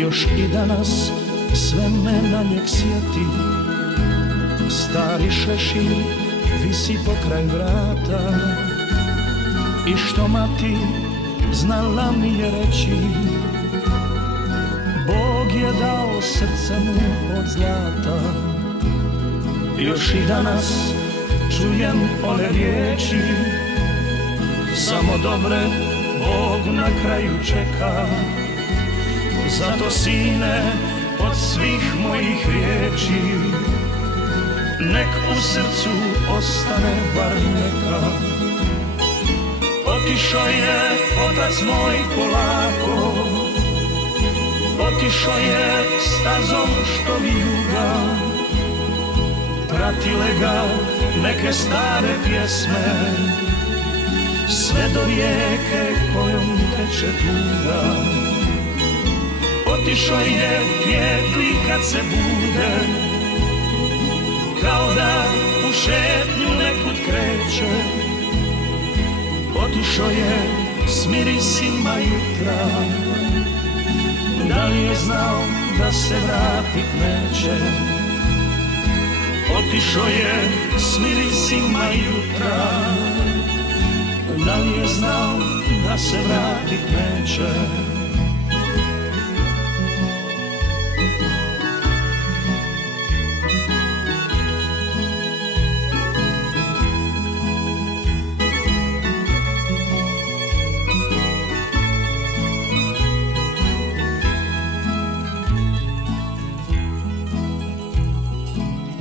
Još i danas sve me na njeg sjeti. Stari šešir visi pokraj vrata. I što mati znala mi je reći, Bog je dao srce mu od zlata. Još i danas čujem one riječi, samo dobre Bog na kraju čeka. Zato sine, od svih mojih riječi, nek u srcu ostane bar neka. Otišao je otac moj polako, otišao je stazom što vijuga. Pratile ga neke stare pjesme, sve do rijeke kojom teče tuga. Otišao je pjetli kad se bude, kao da u šetnju nekud kreće. Otišao je s mirisima jutra, da li je znao da se vratit neće. Otišao je s mirisima jutra, da li je znao da se vratit neće.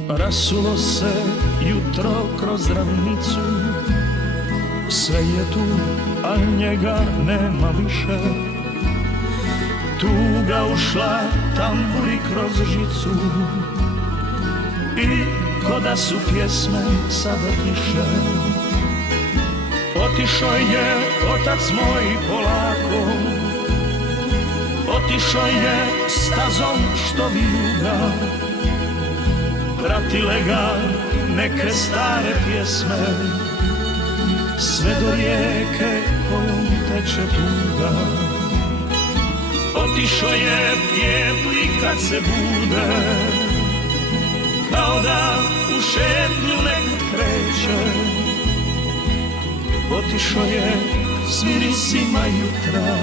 Rasulo se jutro kroz ravnicu, sve je tu, a njega nema više. Tuga ušla tamburi kroz žicu i ko da su pjesme sada tiše. Otišao je otac moj polako, otišao je stazom što vijuga. Pratile ga neke stare pjesme, sve do rijeke kojom teče tuga. Otišao je pjetli kad se bude, kao da u šetnju nekud kreće. Otišao je s mirisima jutra,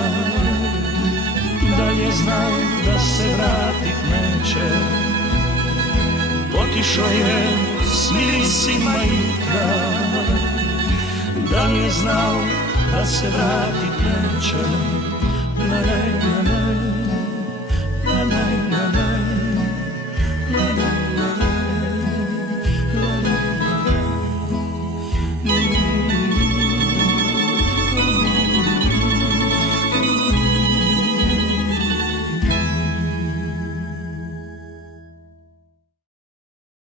da je znao da se vratit neće. Otišao je s mirisima jutra, da li je znao da se vratit neće.